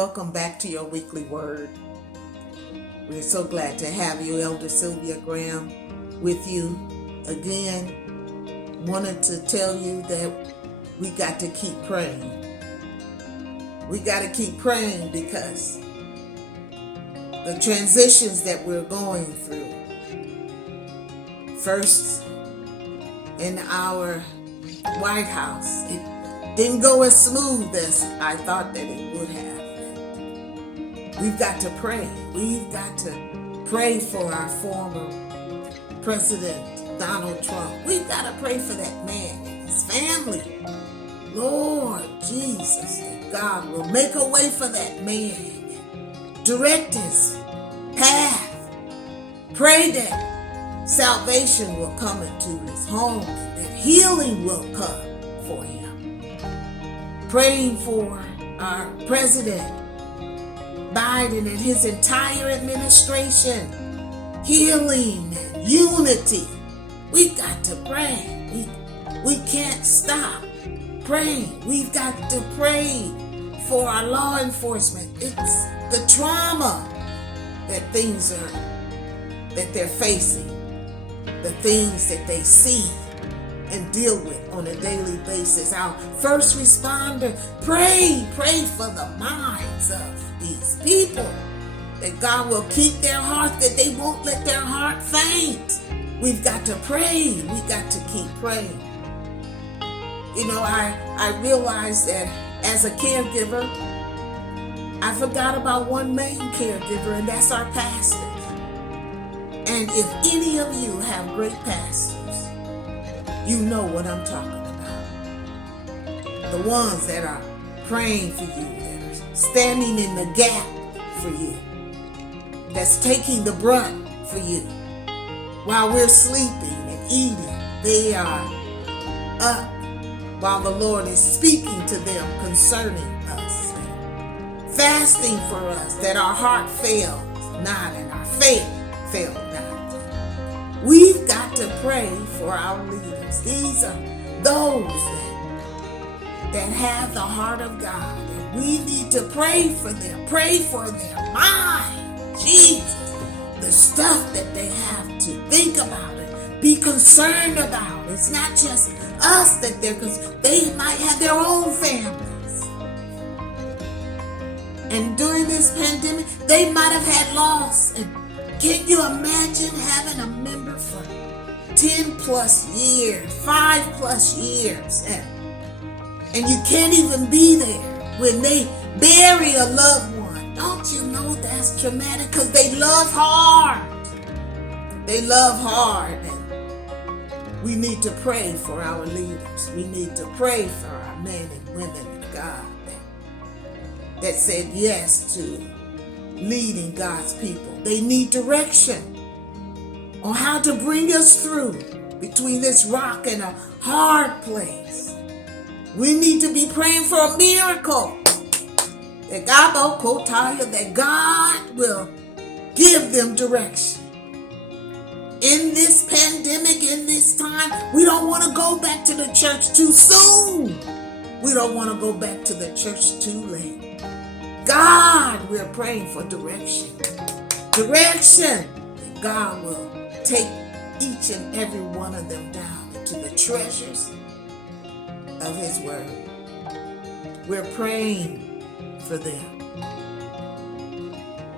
welcome back to your weekly word. We're so glad to have you, Elder Sylvia Graham, with you again. Wanted to tell you that we got to keep praying. We got to keep praying because the transitions that we're going through, first in our White House, it didn't go as smooth as I thought that it would have. We've got to pray. We've got to pray for our former President Donald Trump. We've got to pray for that man and his family. Lord Jesus, that God will make a way for that man. Direct his path. Pray that salvation will come into his home and that healing will come for him. Praying for our President Biden and his entire administration. Healing and unity. We've got to pray. We can't stop praying. We've got to pray for our law enforcement. It's the trauma that they're facing, the things that they see and deal with on a daily basis. Our first responder, pray for the minds of these people, that God will keep their heart, that they won't let their heart faint. We've got to pray. We've got to keep praying. You know, I realized that as a caregiver, I forgot about one main caregiver, and that's our pastors. And if any of you have great pastors, you know what I'm talking about. The ones that are praying for you, that are standing in the gap for you, that's taking the brunt for you. While we're sleeping and eating, they are up while the Lord is speaking to them concerning us. Fasting for us, that our heart fails not and our faith fails not. We've got to pray for our leaders. These are those that have the heart of God. And we need to pray for them. Pray for their mind. Jesus. The stuff that they have to think about it. Be concerned about. It's not just us that they might have their own families. And during this pandemic, they might have had loss. And can you imagine having a member for 10 plus years, 5 plus years, and you can't even be there when they bury a loved one? Don't you know that's traumatic? Because they love hard. They love hard. And we need to pray for our leaders. We need to pray for our men and women of God that said yes to leading God's people. They need direction on how to bring us through between this rock and a hard place. We need to be praying for a miracle. That God will give them direction. In this pandemic, in this time, we don't want to go back to the church too soon. We don't want to go back to the church too late. God, we're praying for direction. Direction. That God will take each and every one of them down into the treasures of His Word. We're praying for them.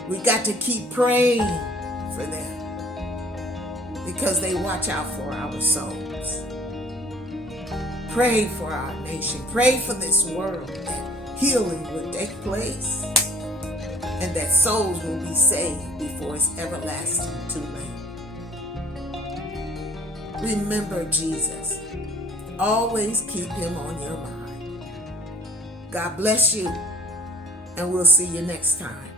We got to keep praying for them because they watch out for our souls. Pray for our nation. Pray for this world that healing will take place and that souls will be saved before it's everlasting too late. Remember Jesus. Always keep Him on your mind. God bless you, and we'll see you next time.